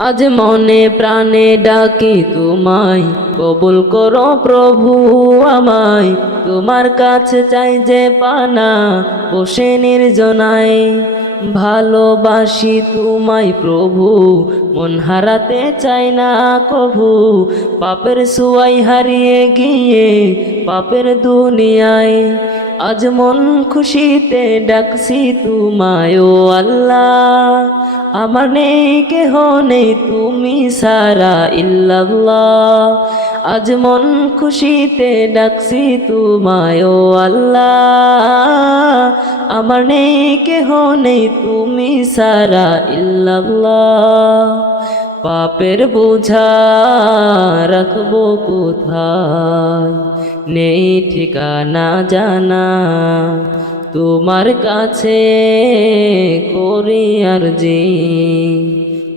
আজ মনে প্রাণে ডাকি তোমায়। কবুল করো প্রভু আমায়। তোমার কাছে চাই যে পানা, বসে নির্জনায়। ভালোবাসি তোমায় প্রভু, মন হারাতে চাই না কভু। পাপের সুয়াই হারিয়ে গিয়ে পাপের দুনিয়ায়। আজ মন খুশিতে ডাকছি তোমায় আল্লাহ। আমার নেই কেহ নেই তুমি সারা ইল্লাল্লাহ। আজ মন খুশিতে ডাকছি তোমায় আল্লাহ। আমার নেই কেহ নেই তুমি সারা ইল্লাল্লাহ। পাপের বোঝা রাখব কোথায়? নেই ঠিকানা জানা, তোমার কাছে করি আর যে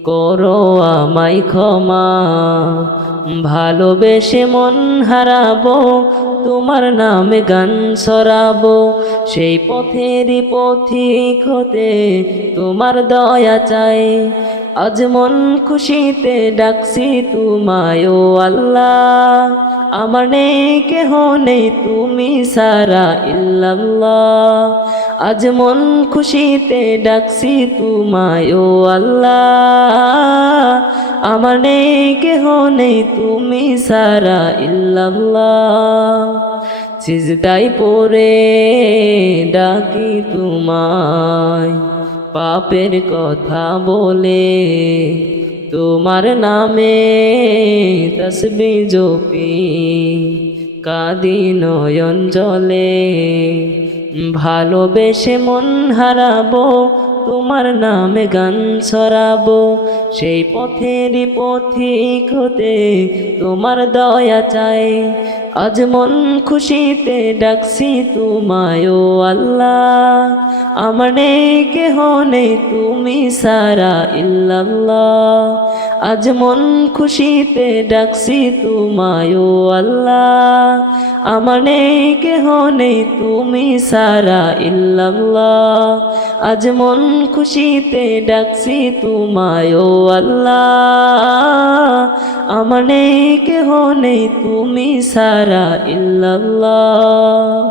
করো আমায় ক্ষমা, ভালোবেসে মন হারাবো তোমার নামে গান সরাবো সেই পথেরই পথিক হতে তোমার দয়া চাই। আজ মন খুশিতে ডাকছি তোমায়, ও আল্লাহ। আমার নেই কেহ নেই তুমি সারা ইল্লাল্লাহ। আজ মন খুশিতে ডাকছি তোমায়, ও আল্লাহ। আমার নেই, কেহ নেই, তুমি সারা ইল্লাল্লাহ। সিজদাই পরে ডাকি তোমায়, পাপের কথা বলে। তোমার নামে তসবি জপি, কাদি নয়ন জলে। ভালোবেসে মন হারাবো, তোমার নামে গান ছড়াবো সেই পথের পথিক হতে তোমার দয়া চাই। আজ মন খুশিতে ডাকছি তোমায়, ও আল্লাহ। আমার কেহ নেই, তুমি সারা ইল্লাল্লাহ। আজ মন খুশিতে ডাকছি তোমায় আল্লাহ। আমার নেই কেহ নেই তুমি সারা ইল্লাল্লাহ। আজ মন খুশিতে ডাকছি তোমায় আল্লাহ। আমার নেই কেহ নেই তুমি সারা ইল্লাল্লাহ।